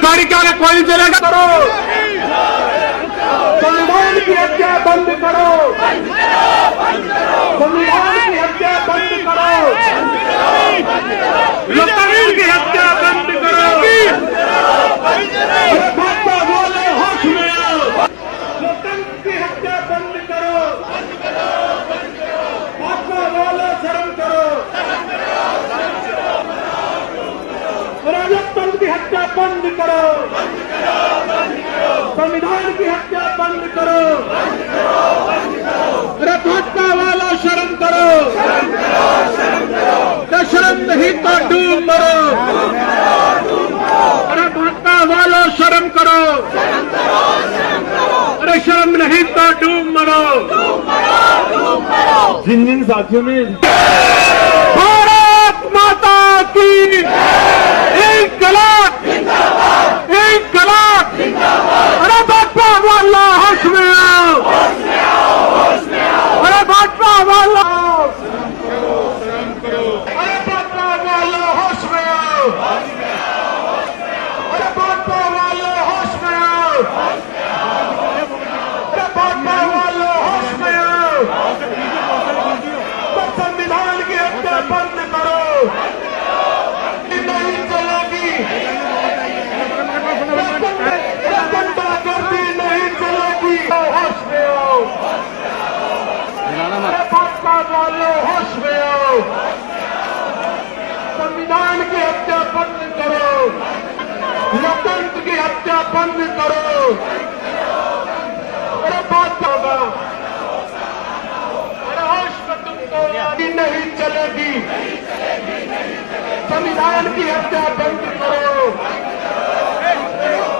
गाड़ी के आगे कोई नहीं चलेगा। करो संविधान की हत्या बंद करो, संविधान की हत्या बंद करो, लोकतंत्र की हत्या बंद करो। भाजपा वाले होश में आओ, लोकतंत्र की हत्या बंद करो, भाजपा वाले शर्म करो, लोकतंत्र की हत्या बंद करो, संविधान की हत्या बंद करो। अरे भाजपा वाला शर्म करो, शर्म नहीं तो डूब मरो। अरे भाजपा वालों शर्म करो, अरे शर्म नहीं तो डूब मरो। जिन जिन साथियों ने भारत माता की इंकलाब, इंकलाब, अरे भाजपा वाला होश में आओ, अरे भाजपा वाला संविधान की हत्या बंद करो, नहीं चलेगी, गुंडागर्दी नहीं चलेगी। होश में आओ, भाजपा वालों होश में आओ, संविधान की हत्या बंद करो, लोकतंत्र की हत्या बंद करो। अरे बात होगा, नहीं चलेगी, संविधान की हत्या बंद करो,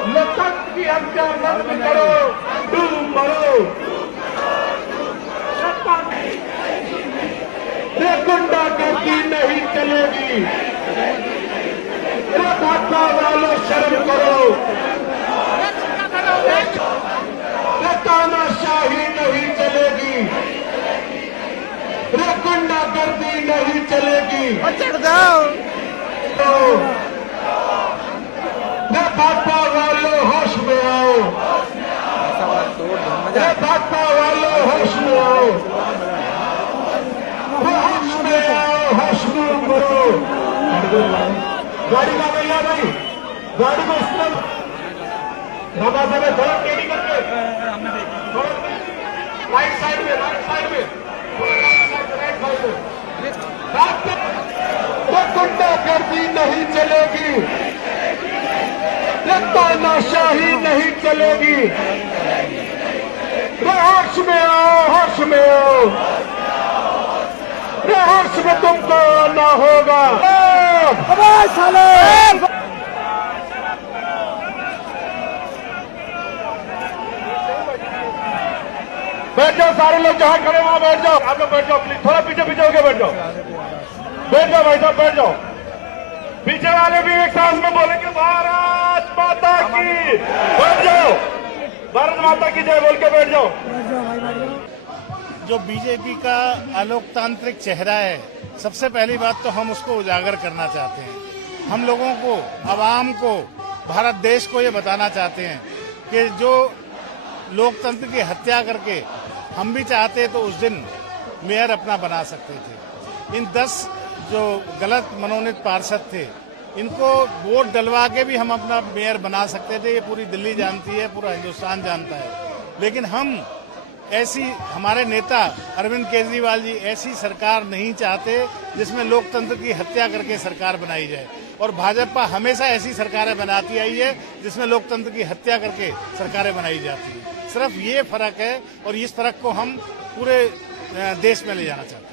लोकतंत्र की हत्या बंद करो, डूब मरो। रे गुंडागर्दी नहीं चलेगी, रे भाजपा वालों शर्म करो, रे तानाशाही नहीं चलेगी, रे गुंडागर्दी नहीं चलेगी। चढ़ जाओ, रे भाजपा वालों होश में आओ, रे भाजपा वालों होश में आओ, होश में आओ, होश में करो। गाड़ी का भैया भाई, गाड़ी को इस्तेमाल रामा साहब थोड़ा टेढ़ी करके, राइट साइड में, राइट साइड में, गुंडागर्दी नहीं चलेगी, तानाशाही नहीं चलेगी। होश में आओ, होश में आओ, होश में तुमको आना होगा। बैठ जाओ सारे लोग, जहां खड़े वहां बैठ जाओ। आप लोग बैठ जाओ प्लीज, थोड़ा पीछे पीछे होके बैठ जाओ, बैठ जाओ भाई साहब, बैठ जाओ। पीछे वाले भी एक सांस में बोलेंगे भारत माता की, बैठ जाओ, भारत माता की जय बोल के बैठ जाओ। जो बीजेपी का अलोकतांत्रिक चेहरा है, सबसे पहली बात तो हम उसको उजागर करना चाहते हैं। हम लोगों को, आवाम को, भारत देश को ये बताना चाहते हैं कि जो लोकतंत्र की हत्या करके हम भी चाहते तो उस दिन मेयर अपना बना सकते थे। इन 10 जो गलत मनोनीत पार्षद थे, इनको वोट डलवा के भी हम अपना मेयर बना सकते थे। ये पूरी दिल्ली जानती है, पूरा हिंदुस्तान जानता है। लेकिन हम ऐसी, हमारे नेता अरविंद केजरीवाल जी ऐसी सरकार नहीं चाहते जिसमें लोकतंत्र की हत्या करके सरकार बनाई जाए। और भाजपा हमेशा ऐसी सरकारें बनाती आई है जिसमें लोकतंत्र की हत्या करके सरकारें बनाई जाती हैं। सिर्फ ये फर्क है, और इस फर्क को हम पूरे देश में ले जाना चाहते हैं।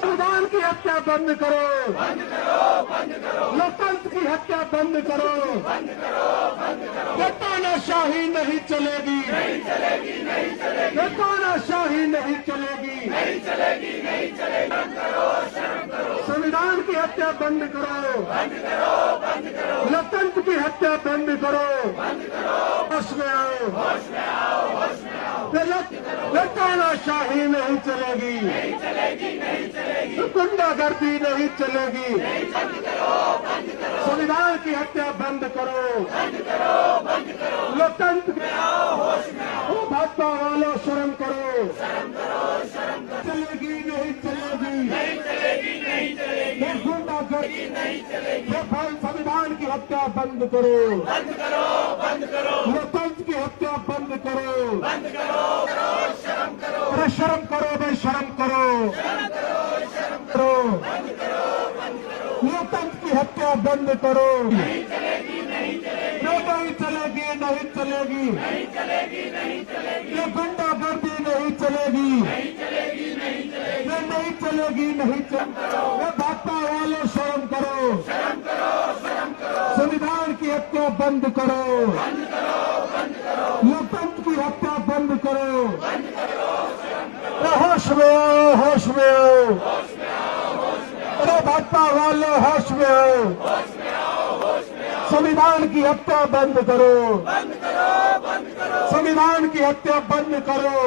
संविधान की हत्या बंद करो, बंद करो, बंद करो, लोकतंत्र की हत्या बंद करो, बंद करो, बंद करो। ये तानाशाही नहीं चलेगी, नहीं चलेगी, नहीं चलेगी, ये तानाशाही नहीं चलेगी, नहीं चलेगी, नहीं चलेगी। शर्म करो, शर्म करो। संविधान संविधान की हत्या बंद करो, लोकतंत्र की हत्या बंद करो, होश में आओ, तानाशाही नहीं चलेगी, गुंडागर्दी नहीं चलेगी, संविधान की हत्या बंद करो, लोकतंत्र ओ भाजपा वालों शर्म करो, चलेगी नहीं चलेगी, गुंडागर्दी नहीं चलेगी, संविधान की हत्या बंद करो, लोकतंत्र की हत्या बंद करो, अरे शर्म करो भाई, शर्म करो, लोकतंत्र की हत्या बंद करो, नहीं चलेगी नहीं चलेगी, ये गुंडागर्दी नहीं चलेगी, ये नहीं चलेगी, ये भाजपा वालों शर्म करो, संविधान की हत्या बंद करो, लोकतंत्र की हत्या बंद करो, होश में आओ, होश में आओ, अरे भाजपा वालों होश में आओ, संविधान की हत्या बंद करो, संविधान की हत्या बंद करो,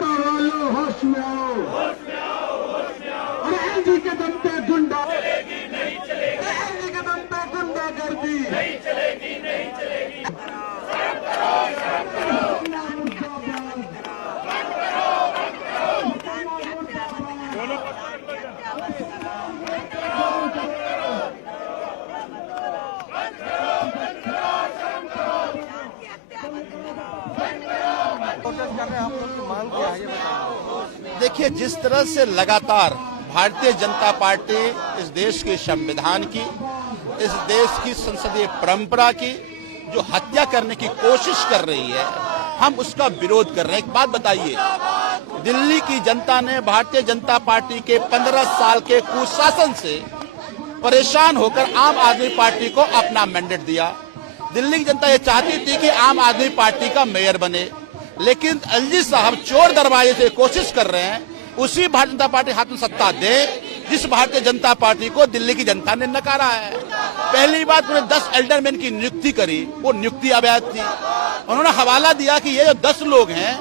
वालों होश में आओ, अरे एलजी के दम पे गुंडा, एलजी के दम पे गुंडागर्दी नहीं चलेगी, नहीं चलेगी। देखिए, जिस तरह से लगातार भारतीय जनता पार्टी इस देश के संविधान की, इस देश की संसदीय परंपरा की जो हत्या करने की कोशिश कर रही है, हम उसका विरोध कर रहे हैं। एक बात बताइए, दिल्ली की जनता ने भारतीय जनता पार्टी के 15 साल के कुशासन से परेशान होकर आम आदमी पार्टी को अपना मैंडेट दिया। दिल्ली की जनता ये चाहती थी कि आम आदमी पार्टी का मेयर बने, लेकिन एलजी साहब चोर दरवाजे से कोशिश कर रहे हैं उसी भारतीय जनता पार्टी हाथ में सत्ता दे जिस भारतीय जनता पार्टी को दिल्ली की जनता ने नकारा है। पहली बात, उन्होंने 10 एल्डरमैन की नियुक्ति करी, वो नियुक्ति अवैध थी। उन्होंने हवाला दिया कि ये जो 10 लोग हैं,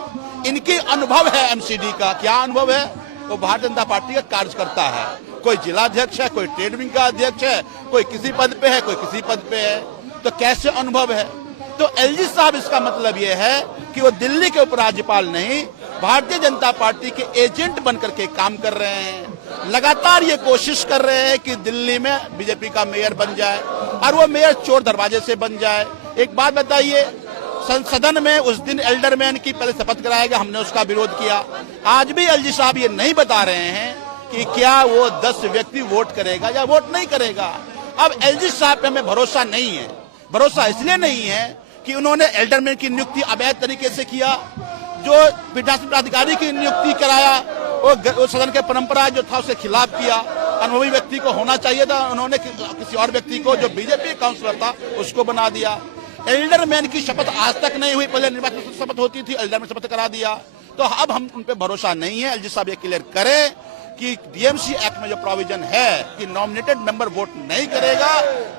इनकी अनुभव है एमसीडी का। क्या अनुभव है? वो भारतीय जनता पार्टी का कार्यकर्ता है, कोई जिलाध्यक्ष है, कोई ट्रेड विंग का अध्यक्ष है, कोई किसी पद पे है, कोई किसी पद पे है, तो कैसे अनुभव है? तो एलजी साहब, इसका मतलब ये है कि वो दिल्ली के उपराज्यपाल नहीं, भारतीय जनता पार्टी के एजेंट बनकर के काम कर रहे हैं। लगातार ये कोशिश कर रहे हैं कि दिल्ली में बीजेपी का मेयर बन जाए और वो मेयर चोर दरवाजे से बन जाए। एक बात बताइए, संसदन में उस दिन एल्डरमैन की पहले शपथ कराया गया, हमने उसका विरोध किया। आज भी एलजी साहब ये नहीं बता रहे हैं कि क्या वो 10 व्यक्ति वोट करेगा या वोट नहीं करेगा। अब एलजी साहब पे हमें भरोसा नहीं है। भरोसा इसलिए नहीं है कि उन्होंने एल्डरमैन की नियुक्ति अवैध तरीके से किया, जो पीठासीन प्राधिकारी की नियुक्ति कराया वो सदन के परंपरा जो था उसके खिलाफ किया। अनुभवी व्यक्ति को होना चाहिए था, उन्होंने किसी और व्यक्ति को जो बीजेपी काउंसिलर था उसको बना दिया। एल्डरमैन की शपथ आज तक नहीं हुई, पहले निर्वाचन शपथ होती थी, एल्डरमैन शपथ करा दिया। तो अब हम उन पे भरोसा नहीं है। एलजी साहब ये क्लियर करें कि डीएमसी एक्ट में जो प्रोविजन है कि नॉमिनेटेड मेंबर वोट नहीं करेगा,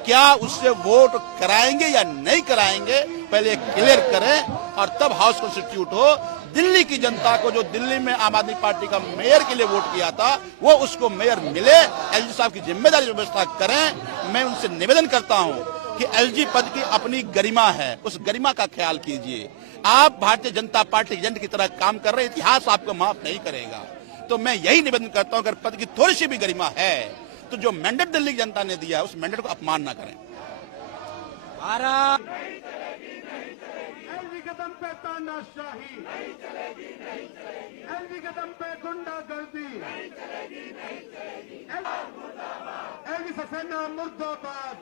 क्या उससे वोट कराएंगे या नहीं कराएंगे, पहले क्लियर करें और तब हाउस कॉन्स्टिट्यूट हो। दिल्ली की जनता को जो दिल्ली में आम आदमी पार्टी का मेयर के लिए वोट किया था, वो उसको मेयर मिले। एलजी साहब की जिम्मेदारी व्यवस्था करें। मैं उनसे निवेदन करता हूं कि एलजी पद की अपनी गरिमा है, उस गरिमा का ख्याल कीजिए। आप भारतीय जनता पार्टी एजेंट की तरह काम कर रहे हैं, इतिहास आपको माफ नहीं करेगा। तो मैं यही निवेदन करता हूं, अगर पद की थोड़ी सी भी गरिमा है तो जो मैंडेट दिल्ली की जनता ने दिया है उस मैंडेट को अपमान ना करें। एलजी के दम पे तानाशाही नहीं चलेगी, नहीं चलेगी। एलजी के दम पे गुंडागर्दी नहीं चलेगी, नहीं चलेगी। एलजी सक्सेना मुर्दाबाद,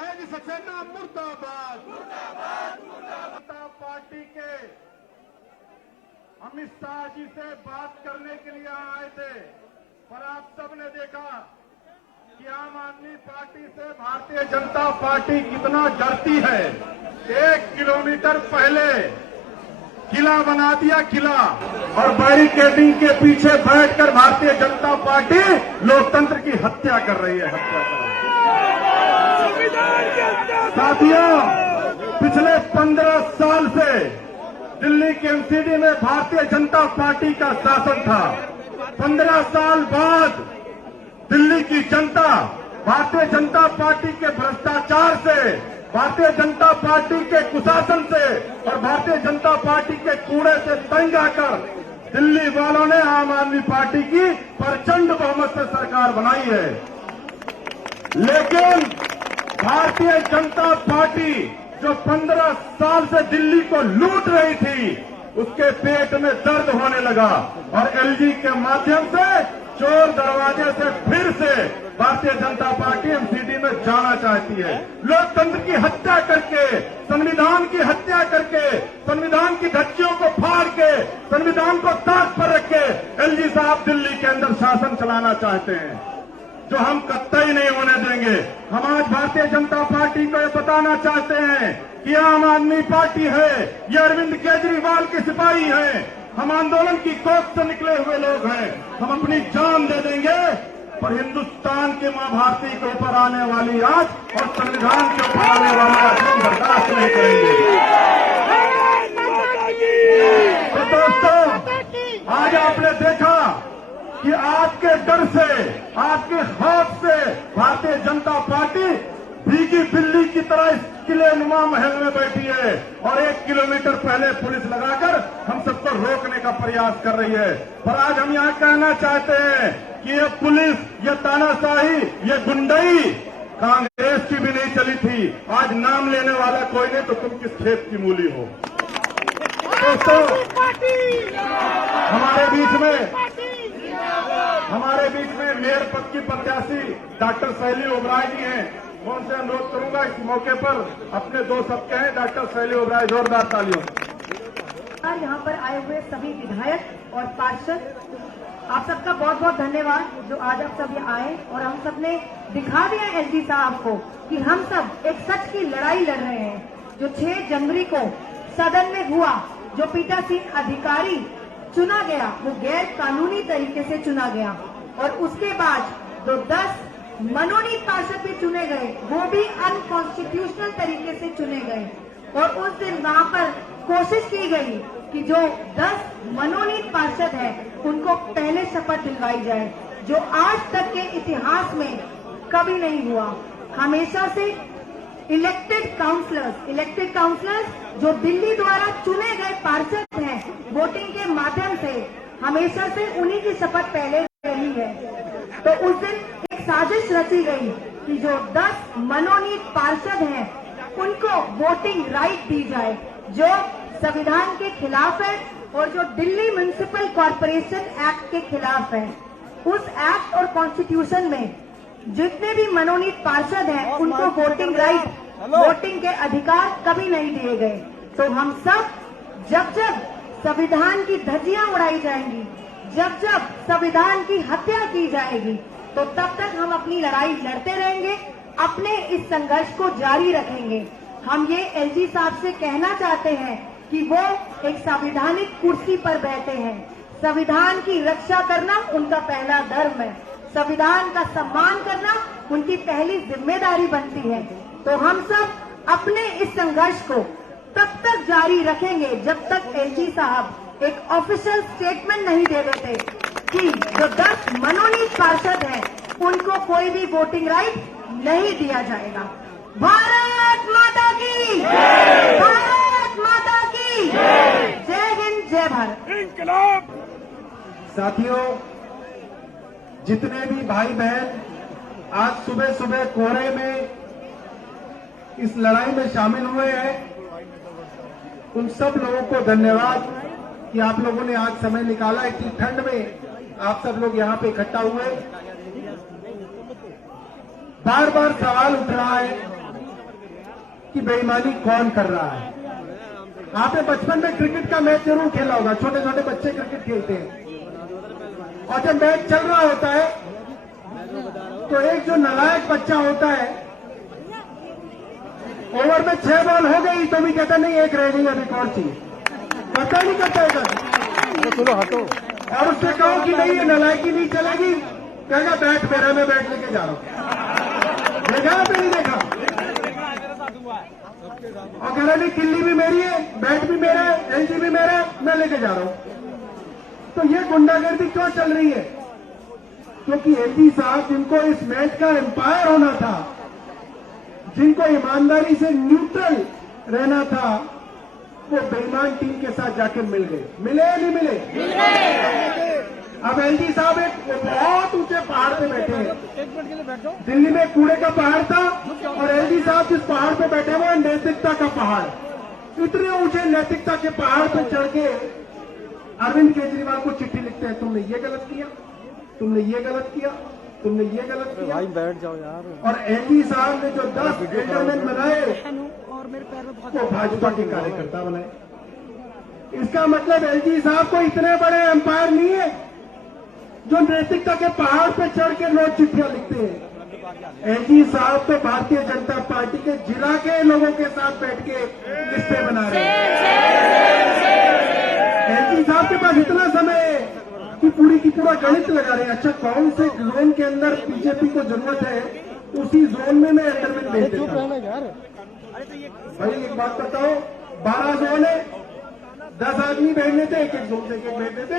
एलजी सक्सेना मुर्दाबाद। जनता पार्टी के अमित शाह जी से बात करने के लिए आए थे, पर आप सबने देखा कि आम आदमी पार्टी से भारतीय जनता पार्टी कितना डरती है। 1 किलोमीटर पहले किला बना दिया किला, और बैरिकेडिंग के पीछे बैठकर भारतीय जनता पार्टी लोकतंत्र की हत्या कर रही है। साथियों, पिछले 15 साल से दिल्ली के एमसीडी में भारतीय जनता पार्टी का शासन था। 15 साल बाद दिल्ली की जनता भारतीय जनता पार्टी के भ्रष्टाचार से, भारतीय जनता पार्टी के कुशासन से और भारतीय जनता पार्टी के कूड़े से तंग आकर दिल्ली वालों ने आम आदमी पार्टी की प्रचंड बहुमत से सरकार बनाई है। लेकिन भारतीय जनता पार्टी जो 15 साल से दिल्ली को लूट रही थी, उसके पेट में दर्द होने लगा और एलजी के माध्यम से चोर दरवाजे से फिर से भारतीय जनता पार्टी एमसीडी में जाना चाहती है। लोकतंत्र की हत्या करके, संविधान की हत्या करके, संविधान की धज्जियों को फाड़ के, संविधान को ताक पर रख के एलजी साहब दिल्ली के अंदर शासन चलाना चाहते हैं, जो हम कतई नहीं होने देंगे। हम आज भारतीय जनता पार्टी को ये बताना चाहते हैं कि आम आदमी पार्टी है, ये अरविंद केजरीवाल के सिपाही हैं, हम आंदोलन की कोख से निकले हुए लोग हैं, हम अपनी जान दे देंगे, पर हिंदुस्तान की मां भारती के ऊपर आने वाली आग और संविधान के ऊपर आने वाला आग बर्दाश्त नहीं करेंगे। तो दोस्तों, आज आपने देखा कि आपके डर से, आपके खौफ से भारतीय जनता पार्टी भीगी बिल्ली की तरह इस किले नुमा महल में बैठी है और 1 किलोमीटर पहले पुलिस लगाकर हम सबको रोकने का प्रयास कर रही है। पर आज हम यहाँ कहना चाहते हैं कि ये पुलिस, ये तानाशाही, ये गुंडई कांग्रेस की भी नहीं चली थी। आज नाम लेने वाला कोई नहीं तो तुम किस खेत की मूली हो। दोस्तों, हमारे बीच में मेयर पद की प्रत्याशी डॉक्टर शैली ओबराय जी हैं। मैं उनसे अनुरोध करूंगा इस मौके पर अपने 2 शब्द कहें। डॉक्टर शैली ओबराय, जोरदार तालियों। यहाँ पर आए हुए सभी विधायक और पार्षद, आप सबका बहुत बहुत धन्यवाद जो आज आप सब यहाँ आए और हम सब ने दिखा दिया एलजी साहब को कि हम सब एक सच की लड़ाई लड़ रहे हैं। जो 6 जनवरी को सदन में हुआ, जो पीठासीन अधिकारी चुना गया, वो गैर कानूनी तरीके से चुना गया और उसके बाद जो 10 मनोनीत पार्षद भी चुने गए, वो भी अनकॉन्स्टिट्यूशनल तरीके से चुने गए। और उस दिन वहाँ पर कोशिश की गई कि जो 10 मनोनीत पार्षद हैं, उनको पहले शपथ दिलवाई जाए, जो आज तक के इतिहास में कभी नहीं हुआ। हमेशा से इलेक्टेड काउंसलर्स जो दिल्ली द्वारा चुने गए पार्षद हैं, वोटिंग के माध्यम से हमेशा से उन्हीं की शपथ पहले रही है। तो उस दिन एक साजिश रची गई कि जो 10 मनोनीत पार्षद हैं, उनको वोटिंग राइट दी जाए, जो संविधान के खिलाफ है और जो दिल्ली म्युनिसिपल कॉर्पोरेशन एक्ट के खिलाफ है। उस एक्ट और कॉन्स्टिट्यूशन में जितने भी मनोनीत पार्षद हैं, उनको वोटिंग राइट, वोटिंग के अधिकार कभी नहीं दिए गए। तो हम सब जब जब संविधान की धज्जियां उड़ाई जाएंगी, जब जब संविधान की हत्या की जाएगी, तो तब तक हम अपनी लड़ाई लड़ते रहेंगे, अपने इस संघर्ष को जारी रखेंगे। हम ये एलजी साहब से कहना चाहते हैं कि वो एक संवैधानिक कुर्सी पर बैठे हैं। संविधान की रक्षा करना उनका पहला धर्म है, संविधान का सम्मान करना उनकी पहली जिम्मेदारी बनती है। तो हम सब अपने इस संघर्ष को तब तक जारी रखेंगे जब तक एलजी साहब एक ऑफिशियल स्टेटमेंट नहीं दे देते कि जो 10 मनोनीत पार्षद हैं, उनको कोई भी वोटिंग राइट नहीं दिया जाएगा। भारत माता की, भारत माता की जय हिंद, जय भारत। इंकलाब। साथियों, जितने भी भाई बहन आज सुबह सुबह कोहरे में इस लड़ाई में शामिल हुए हैं, उन सब लोगों को धन्यवाद कि आप लोगों ने आज समय निकाला। इतनी ठंड में आप सब लोग यहाँ पे इकट्ठा हुए। बार बार सवाल उठ रहा है कि बेईमानी कौन कर रहा है। आपने बचपन में क्रिकेट का मैच जरूर खेला होगा, छोटे छोटे बच्चे क्रिकेट खेलते हैं और जब मैच चल रहा होता है तो एक जो नालायक बच्चा होता है, ओवर में 6 बॉल हो गई तो भी कहता नहीं 1 रह गई, अभी कौन चाहिए। करता नहीं करता है सर? चलो हटो। और उससे कहो कि नहीं ये नलायकी नहीं चलेगी, कहेगा बैठ मेरा, मैं बैठ लेके जा रहा हूं। देखा आपने नहीं देखा? और कह रहा नहीं किल्ली भी मेरी है, बैट भी मेरा है, एलजी भी मेरा है, मैं लेके जा रहा हूं। तो ये गुंडागर्दी क्यों चल रही है? क्योंकि एलजी साहब जिनको इस मैच का एम्पायर होना था, जिनको ईमानदारी से न्यूट्रल रहना था, वो बेईमान टीम के साथ जाकर मिल गए। मिले या नहीं मिले? अब एलजी साहब एक बहुत ऊंचे पहाड़ पे बैठे हैं। दिल्ली में कूड़े का पहाड़ था और एलजी साहब जिस पहाड़ पे बैठे हुए नैतिकता का पहाड़। इतने ऊंचे नैतिकता के पहाड़ पे चढ़ के अरविंद केजरीवाल को चिट्ठी लिखते हैं, तुमने ये गलत किया, तुमने ये गलत किया, तुमने ये गलत किया। भाई बैठ जाओ यार। और एलजी साहब ने जो 10 एंडरमैन बनाए वो भाजपा के कार्यकर्ता बनाए। इसका मतलब एलजी साहब को इतने बड़े एम्पायर नहीं है जो नैतिकता के पहाड़ पे चढ़ के रोज चिट्ठियां लिखते हैं। एलजी साहब तो भारतीय जनता पार्टी के जिला के लोगों के साथ बैठ के लिस्टें बना रहे हैं। एलजी साहब के पास इतना समय है कि पूरी की पूरा गणित लगा रहे हैं। अच्छा कौन से जोन के अंदर बीजेपी को जरूरत है, उसी जोन में मैं एंडरमैन भेज देता हूं। भाई एक बात बताओ, 12 जोन है, 10 आदमी बैठ लेते, एक एक जोन से एक बैठ देते,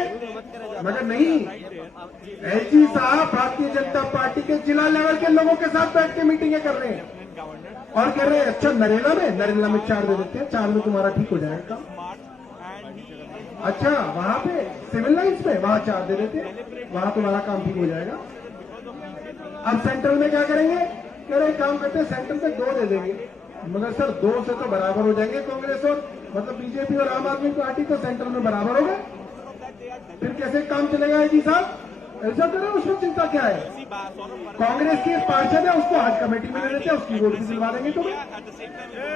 मगर नहीं। एलजी साहब भारतीय जनता पार्टी के जिला लेवल के लोगों के साथ बैठ के मीटिंगें कर रहे हैं और कह रहे हैं अच्छा नरेला में 4 दे देते हैं, 4 में तुम्हारा ठीक हो जाएगा। अच्छा वहां पे सिविल लाइन्स पे वहां 4 दे देते हैं, वहां तुम्हारा काम ठीक हो जाएगा। अब सेंट्रल में क्या करेंगे? कह रहे काम करते हैं सेंट्रल में 2 दे देंगे, मगर सर 2 से तो बराबर हो जाएंगे कांग्रेस और मतलब बीजेपी और आम आदमी पार्टी तो सेंट्रल में बराबर हो गए, फिर कैसे काम चलेगा? जी साहब ऐसा करें, उसमें चिंता क्या है? कांग्रेस की एक पार्षद है, उसको हज कमेटी में ले लेते हैं, उसकी वोट भी दिलवा देंगे तुम्हें।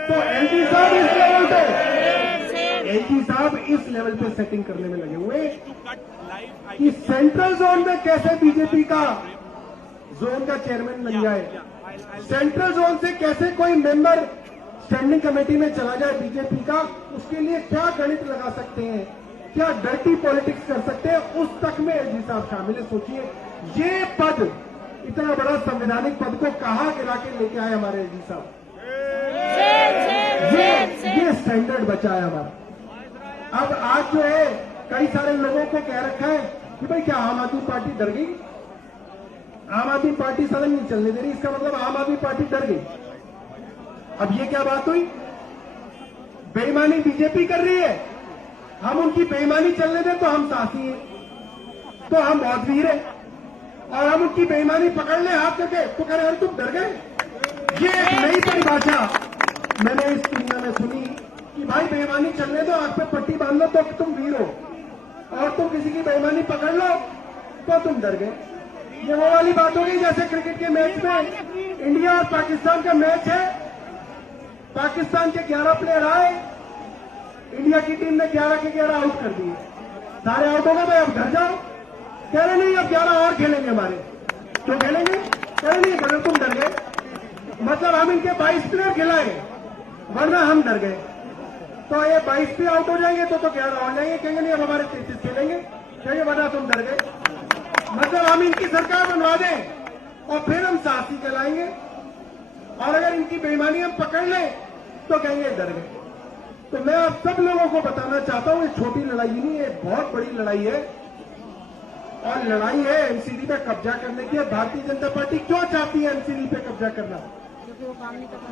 तो एलजी साहब इस लेवल पे, एलजी साहब इस लेवल पे सेटिंग करने में लगे हुए कि सेंट्रल जोन में कैसे बीजेपी का जोन का चेयरमैन बन जाए, सेंट्रल जोन से कैसे कोई मेंबर स्टैंडिंग कमेटी में चला जाए बीजेपी का, उसके लिए क्या गणित लगा सकते हैं, क्या डर्टी पॉलिटिक्स कर सकते हैं, उस तक में एलजी साहब शामिल है। सोचिए ये पद, इतना बड़ा संवैधानिक पद को कहां गिरा के लेके आए हमारे एलजी साहब। ये स्टैंडर्ड बचा है हमारा। अब आज जो है कई सारे लोगों को कह रखा है कि भाई क्या आम आदमी पार्टी डर गई, आम आदमी पार्टी सदन नहीं चलने दे रही, इसका मतलब आम आदमी पार्टी डर गई। अब ये क्या बात हुई? बेईमानी बीजेपी कर रही है, हम उनकी बेईमानी चलने दें तो हम साथी हैं, तो हम मौजवीर हैं, और हम उनकी बेईमानी पकड़ ले हाथ करके तो कह रहे हैं तुम डर गए। ये एक नई परिभाषा मैंने इस दुनिया में सुनी कि भाई बेईमानी चलने दो, आंख पे पट्टी बांध लो तो तुम वीर हो, और तुम किसी की बेईमानी पकड़ लो तो तुम डर गए। ये वो वाली बात हो गई जैसे क्रिकेट के मैच में इंडिया और पाकिस्तान का मैच है, पाकिस्तान के 11 प्लेयर आए, इंडिया की टीम ने 11 के 11 आउट कर दिए, सारे आउट हो गए, भाई अब घर जाओ। कह रहे नहीं अब 11 और खेलेंगे हमारे, तो खेलेंगे, कह रहे नहीं अगर तुम डर गए, मतलब हम इनके 22 प्लेयर खिलाएंगे वरना हम डर गए, तो ये 22 भी आउट हो जाएंगे तो 11 और जाएंगे, कहेंगे नहीं अब हमारे 33 खेलेंगे, कहेंगे वरना तुम डर गए। मतलब हम इनकी सरकार बनवा दें और फिर हम साथी कहलाएंगे, और अगर इनकी बेईमानी हम पकड़ लें तो कहेंगे डर गए। तो मैं आप सब लोगों को बताना चाहता हूं, ये छोटी लड़ाई नहीं है, बहुत बड़ी लड़ाई है, और लड़ाई है एमसीडी पे कब्जा करने की। भारतीय जनता पार्टी क्यों चाहती है एमसीडी पे कब्जा करना?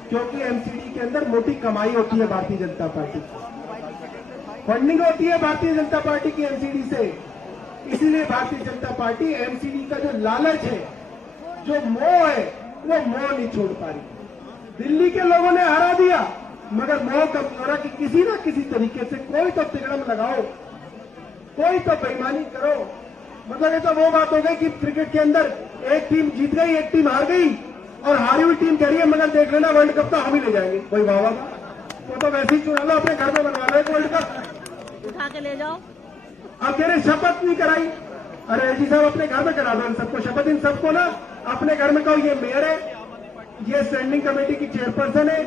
क्योंकि एमसीडी के अंदर मोटी कमाई होती है भारतीय जनता पार्टी की, फंडिंग होती है भारतीय जनता पार्टी की एमसीडी से। इसीलिए भारतीय जनता पार्टी एमसीडी का जो लालच है, जो मोह है, वो मोह नहीं छोड़ पा रही। दिल्ली के लोगों ने हरा दिया, मगर मोह कमजोर है कि किसी न किसी तरीके से कोई तो तिगड़म लगाओ, कोई तो बेईमानी करो। मतलब ये तो वो बात हो गई कि क्रिकेट के अंदर एक टीम जीत गई, एक टीम हार गई, और हारी हुई टीम कह रही है मगर देख लेना वर्ल्ड कप तो हम ही ले जाएंगे। कोई वाह वाह, तो वैसे ही चुना लो, अपने घर में बनवा लो एक वर्ल्ड कप, उठा के ले जाओ। अब कह रहे शपथ नहीं कराई, अरे एलजी साहब अपने घर में करा दो इन सबको शपथ, इन सबको ना अपने घर में कहो ये मेयर है, ये स्टैंडिंग कमेटी की चेयरपर्सन है,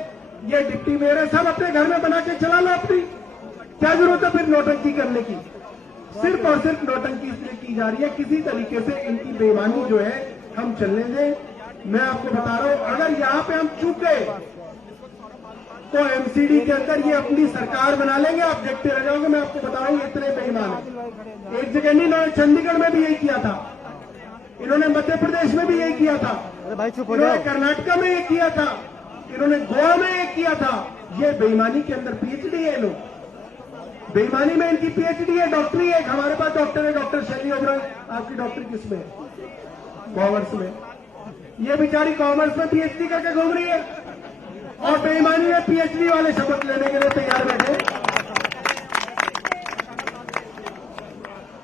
ये डिप्टी मेयर है, सब अपने घर में बना के चला लो अपनी। क्या जरूरत है फिर नौटंकी करने की? सिर्फ और सिर्फ नौटंकी इसलिए की जा रही है, किसी तरीके से इनकी बेईमानी जो है हम चलने दें। मैं आपको बता रहा हूं, अगर यहां पे हम चूक गए तो एमसीडी के अंदर ये अपनी सरकार बना लेंगे, आप देखते रह जाओगे। मैं आपको बता रहा हूं, इतने बेईमान है। एक जगह नहीं, इन्होंने चंडीगढ़ में भी यही किया था, इन्होंने मध्य प्रदेश में भी यही किया था, इन्होंने कर्नाटका में ये किया था, इन्होंने गोवा में ये किया था। ये बेईमानी के अंदर पीएचडी है, लोग बेईमानी में इनकी पीएचडी है, डॉक्टरी है। हमारे पास डॉक्टर है, डॉक्टर शैली ओबराय। आपकी डॉक्टरी किसमें है? कॉमर्स में। ये बेचारी कॉमर्स में पीएचडी करके घूम रही है और बेईमानी में पीएचडी वाले शपथ लेने के लिए तैयार बैठे।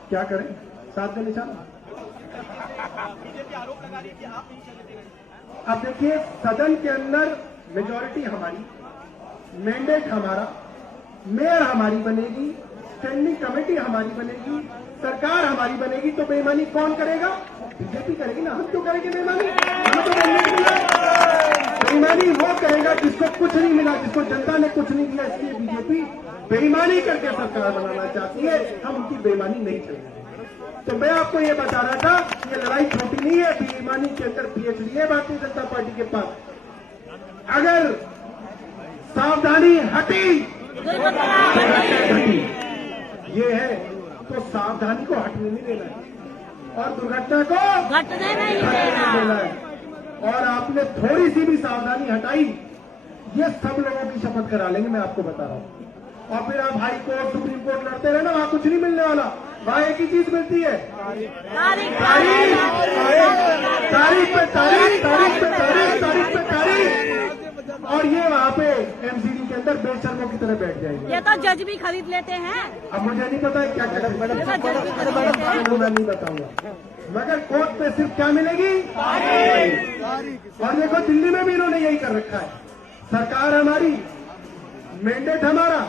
क्या करें? साथ में निशान। अब देखिए, सदन के अंदर मेजॉरिटी हमारी, मैंडेट हमारा, मेयर हमारी बनेगी, स्टैंडिंग कमेटी हमारी बनेगी, सरकार हमारी बनेगी, तो बेईमानी कौन करेगा? बीजेपी करेगी ना। हम क्यों करेंगे बेईमानी? हमें तो मैंडेट मिला। बेईमानी वो करेगा जिसको कुछ नहीं मिला, जिसको जनता ने कुछ नहीं दिया। इसलिए बीजेपी बेईमानी करके सरकार बनाना चाहती है, हम उनकी बेईमानी नहीं चलेंगे। तो मैं आपको ये बता रहा था, ये लड़ाई छोटी नहीं है। बेईमानी के अंदर पीएचडी है भारतीय जनता पार्टी के पास। अगर सावधानी हटी ये है, तो सावधानी को हटने नहीं देना है और दुर्घटना को घटने नहीं देना है। और आपने थोड़ी सी भी सावधानी हटाई, ये सब लोगों की शपथ करा लेंगे, मैं आपको बता रहा हूं। और फिर आप हाई कोर्ट, सुप्रीम कोर्ट लड़ते रहना, वहां कुछ नहीं मिलने वाला। वहां एक ही चीज मिलती है, तारीख पे तारीख, तारीख पे तारीख, तारीख पे तारीख। और ये वहां पे एमसीडी के अंदर बेशर्मों की तरह बैठ जाएंगे। ये तो जज भी खरीद लेते हैं। अब मुझे नहीं पता है क्या क्या मैं नहीं बताऊंगा, मगर कोर्ट पे सिर्फ क्या मिलेगी? और देखो, दिल्ली में भी इन्होंने यही कर रखा है। सरकार हमारी, मैंडेट हमारा,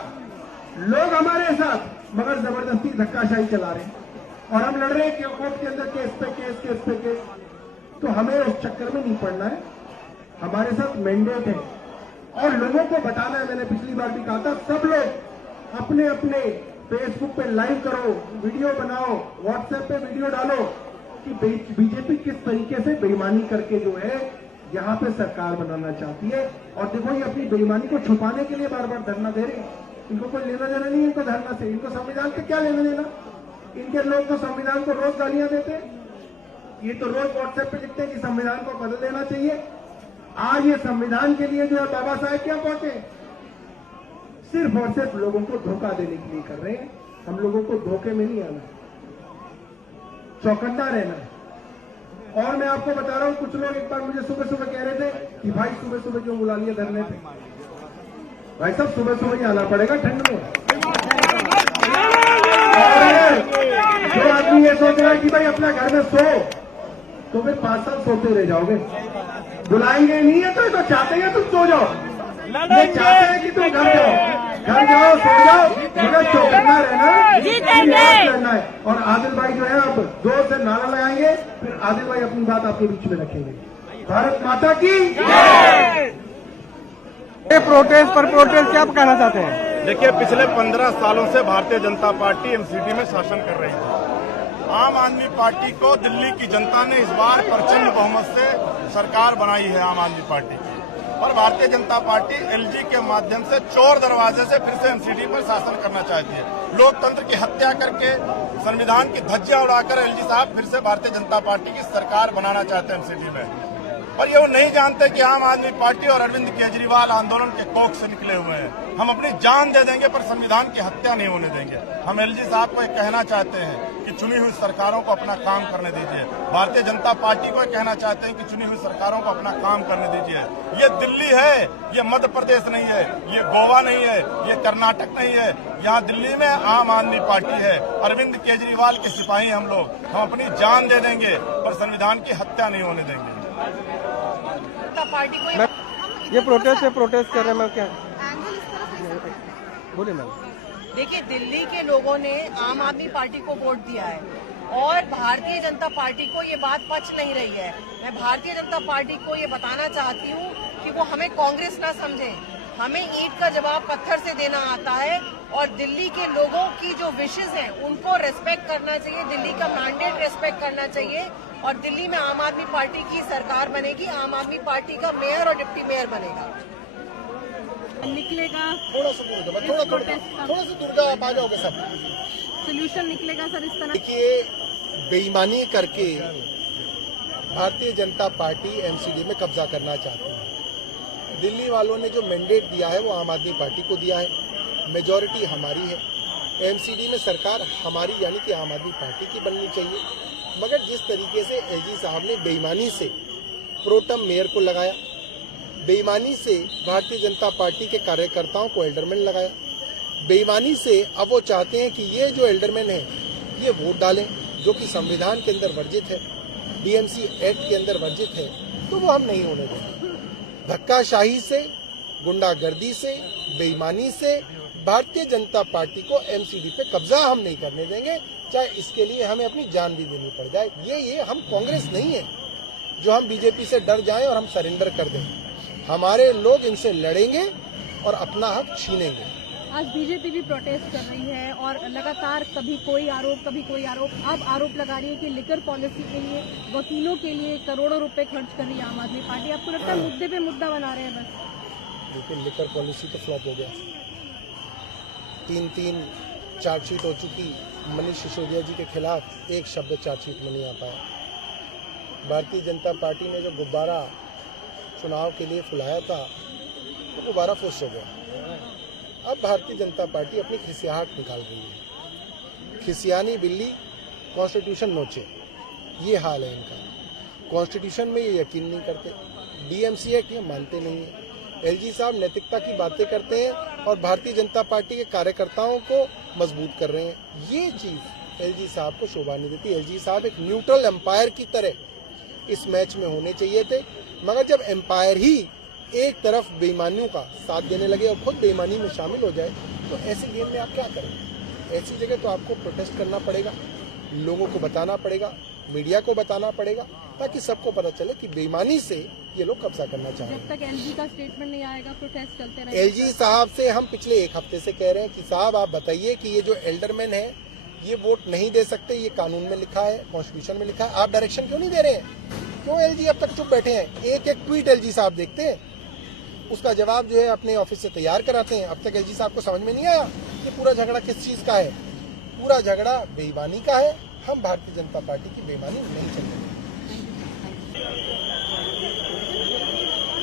लोग हमारे साथ, मगर जबरदस्ती धक्काशाही चला रहे हैं और हम लड़ रहे हैं कि कोर्ट के अंदर केस पे केस, केस पे केस। तो हमें उस चक्कर में नहीं पड़ना है। हमारे साथ मैंडेट है और लोगों को बताना है। मैंने पिछली बार भी कहा था, सब लोग अपने अपने फेसबुक पे लाइव करो, वीडियो बनाओ, व्हाट्सएप पे वीडियो डालो कि बीजेपी किस तरीके से बेईमानी करके जो है यहाँ पे सरकार बनाना चाहती है। और देखो, ये अपनी बेईमानी को छुपाने के लिए बार बार धरना दे रहे हैं। इनको कोई लेना देना नहीं है इनको धरना से। इनको संविधान से क्या लेना देना? इनके लोग तो संविधान को रोज गालियां देते हैं, ये तो रोज व्हाट्सएप पे लिखते हैं कि संविधान को बदल देना चाहिए। आज ये संविधान के लिए जो है बाबा साहेब क्या पहुंचे? सिर्फ और सिर्फ लोगों को धोखा देने के लिए कर रहे हैं। हम लोगों को धोखे में नहीं आना, चौकन्ना रहना है। और मैं आपको बता रहा हूं, कुछ लोग एक बार मुझे सुबह सुबह कह रहे थे कि भाई सुबह सुबह क्यों बुला लिया धरने पे? भाई साहब, सुबह सुबह ही आना पड़ेगा ठंड में। और जो आदमी ये सोच रहा है कि भाई अपना घर में सो, तो फिर 5 साल सोते रह जाओगे। बुलाएंगे नहीं है तो चाहते हैं तुम सो जाओ, ये चाहते हैं कि तुम घर जाओ, सो जाओ, मगर चौकन्ना रहना, जीतेंगे। और आदिल भाई जो है अब जोर से नारा लगाएंगे, फिर आदिल भाई अपनी बात आपके बीच में रखेंगे। भारत माता की ये प्रोटेस्ट पर प्रोटेस्ट क्या कहना चाहते हैं? देखिए, पिछले 15 सालों से भारतीय जनता पार्टी एमसीडी में शासन कर रही है। आम आदमी पार्टी को दिल्ली की जनता ने इस बार प्रचंड बहुमत से सरकार बनाई है आम आदमी पार्टी की। और भारतीय जनता पार्टी एलजी के माध्यम से चोर दरवाजे से फिर से एमसीडी पर शासन करना चाहती है। लोकतंत्र की हत्या करके, संविधान की धज्जियां उड़ाकर एलजी साहब फिर से भारतीय जनता पार्टी की सरकार बनाना चाहते हैं एमसीडी में। और ये वो नहीं जानते कि आम आदमी पार्टी और अरविंद केजरीवाल आंदोलन के कोख से निकले हुए हैं। हम अपनी जान दे देंगे पर संविधान की हत्या नहीं होने देंगे। हम एलजी साहब को एक कहना चाहते हैं कि चुनी हुई सरकारों को अपना काम करने दीजिए। भारतीय जनता पार्टी को कहना चाहते हैं कि चुनी हुई सरकारों को अपना काम करने दीजिए। ये दिल्ली है, ये मध्य प्रदेश नहीं है, ये गोवा नहीं है, ये कर्नाटक नहीं है। यहाँ दिल्ली में आम आदमी पार्टी है, अरविंद केजरीवाल के सिपाही हम लोग। हम अपनी जान दे देंगे पर संविधान की हत्या नहीं होने देंगे। पार्टी को ये प्रोटेस्ट कर रहे हैं मैम, क्या बोले मैम? देखिए, दिल्ली के लोगों ने आम आदमी पार्टी को वोट दिया है और भारतीय जनता पार्टी को ये बात पच नहीं रही है। मैं भारतीय जनता पार्टी को ये बताना चाहती हूँ कि वो हमें कांग्रेस ना समझें। हमें ईंट का जवाब पत्थर से देना आता है और दिल्ली के लोगों की जो विशेस हैं उनको रेस्पेक्ट करना चाहिए, दिल्ली का मैंडेट रेस्पेक्ट करना चाहिए और दिल्ली में आम आदमी पार्टी की सरकार बनेगी, आम आदमी पार्टी का मेयर और डिप्टी मेयर बनेगा। निकलेगा थोड़ा सा दुर्गा आप आ जाओगे सर। सोल्यूशन निकलेगा सर इस तरह? देखिए, बेईमानी करके भारतीय जनता पार्टी एमसीडी में कब्जा करना चाहती है। दिल्ली वालों ने जो मैंडेट दिया है वो आम आदमी पार्टी को दिया है, मेजॉरिटी हमारी है, एमसीडी में सरकार हमारी यानी कि आम आदमी पार्टी की बननी चाहिए। मगर जिस तरीके से एलजी साहब ने बेईमानी से प्रोटम मेयर को लगाया, बेईमानी से भारतीय जनता पार्टी के कार्यकर्ताओं को एल्डरमैन लगाया, बेईमानी से अब वो चाहते हैं कि ये जो एल्डरमैन है ये वोट डालें जो कि संविधान के अंदर वर्जित है, डीएमसी एक्ट के अंदर वर्जित है, तो वो हम नहीं होने देंगे। धक्काशाही से, गुंडागर्दी से, बेईमानी से भारतीय जनता पार्टी को एमसीडी पे कब्जा हम नहीं करने देंगे, चाहे इसके लिए हमें अपनी जान भी देनी पड़ जाए। ये हम कांग्रेस नहीं है जो हम बीजेपी से डर जाएं और हम सरेंडर कर दें। हमारे लोग इनसे लड़ेंगे और अपना हक छीनेंगे। आज बीजेपी भी प्रोटेस्ट कर रही है और लगातार कभी कोई आरोप अब आरोप लगा रही है कि लिकर पॉलिसी के लिए वकीलों के लिए करोड़ों रुपए खर्च कर रही है आम आदमी पार्टी। आपको लगता है मुद्दे पे मुद्दा बना रहे हैं बस? लेकिन लिकर पॉलिसी तो फ्लॉप हो गया, 3 चार्जशीट हो चुकी, मनीष सिसोदिया जी के खिलाफ एक शब्द चार्जशीट में नहीं आ पाया। भारतीय जनता पार्टी ने जो गुब्बारा चुनाव के लिए फुलाया था वो गुब्बारा फुस हो गया। अब भारतीय जनता पार्टी अपनी खिसियाहट निकाल रही है। खिसियानी बिल्ली कॉन्स्टिट्यूशन नोचे, ये हाल है इनका। कॉन्स्टिट्यूशन में ये यकीन नहीं करते, डीएमसी एक्ट ये मानते नहीं है। एलजी साहब नैतिकता की बातें करते हैं और भारतीय जनता पार्टी के कार्यकर्ताओं को मजबूत कर रहे हैं। ये चीज एलजी साहब को शोभा नहीं देती। एलजी साहब एक न्यूट्रल एम्पायर की तरह इस मैच में होने चाहिए थे, मगर जब एम्पायर ही एक तरफ बेईमानियों का साथ देने लगे और खुद बेईमानी में शामिल हो जाए तो ऐसे गेम में आप क्या करें? ऐसी जगह तो आपको प्रोटेस्ट करना पड़ेगा, लोगों को बताना पड़ेगा, मीडिया को बताना पड़ेगा, ताकि सबको पता चले कि बेईमानी से ये लोग कब्जा करना चाह रहे हैं। जब तक एलजी का स्टेटमेंट नहीं आएगा प्रोटेस्ट चलते रहेंगे। एलजी साहब से हम पिछले एक हफ्ते से कह रहे हैं कि साहब आप बताइए कि ये जो एल्डरमैन है ये वोट नहीं दे सकते, ये कानून में लिखा है, कॉन्स्टिट्यूशन में लिखा है, आप डायरेक्शन क्यों नहीं दे रहे हैं? क्यों एलजी अब तक चुप बैठे हैं? एक ट्वीट एलजी साहब देखते हैं, उसका जवाब जो है अपने ऑफिस से तैयार कराते हैं। अब तक एलजी साहब को समझ में नहीं आया कि पूरा झगड़ा किस चीज का है। पूरा झगड़ा बेईमानी का है। हम भारतीय जनता पार्टी की बेईमानी नहीं चलेंगे।